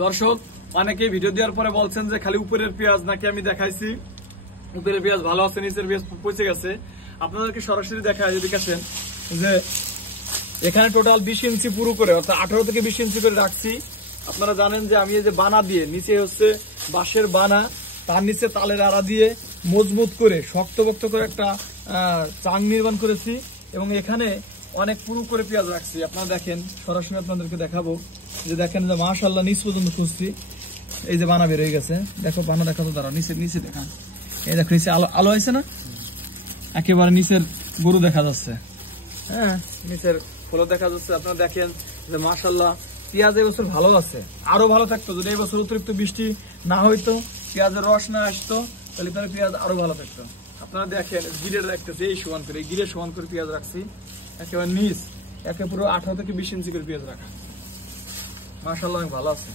দর্শক অনেকে ভিডিও দেওয়ার পরে বলছেন যে খালি উপরের পেঁয়াজ নাকি আমি দেখাইছি, উপরের পেঁয়াজ ভালো আছে, নিচের পেঁয়াজ পচে গেছে। আপনাদেরকে সরাসরি দেখায় যদি দেখেন যে এখানে টোটাল 20 ইঞ্চি পুরো করে অর্থাৎ 18 থেকে 20 ইঞ্চি করে রাখছি। আপনারা জানেন যে আমি এই যে বানা দিয়ে নিচে হচ্ছে বাঁশের বানা, তার নিচে তালের আড়া দিয়ে মজবুত করে শক্তপোক্ত করে একটা চাং নির্মাণ করেছি এবং এখানে অনেক পুরো করে পেঁয়াজ রাখছি। আপনারা দেখেন, সরাসরি আপনাদেরকে দেখাবো যে দেখেন যে মাশাআল্লাহ নিচ পর্যন্ত খুঁজছি, এই যে বানা বের হয়ে গেছে। দেখো বানা দেখাতো, দাঁড়াও নিচে নিচে দেখান, এই দেখো নিচে আলো আলো হয়েছে না, একেবারে নিচের গরু দেখা যাচ্ছে, হ্যাঁ নিচের ফলো দেখা যাচ্ছে। আপনারা দেখেন যে মাশাআল্লাহ পেঁয়াজ এই বছর ভালো আছে, আরো ভালো থাকতো যদি এই বছর অতিরিক্ত বৃষ্টি না হইতো, পেঁয়াজের রস না আসতো, তাহলে পেঁয়াজ আরো ভালো থাকতো। আপনারা দেখেন গিরের রাখতেছে এই সমান করে, গিরের সমান করে পেঁয়াজ রাখছি, একেবারে নিচ একে পুরো 18 থেকে 20 ইঞ্চি করে পেঁয়াজ রাখা, মাশাআল্লাহ ভালো আছে।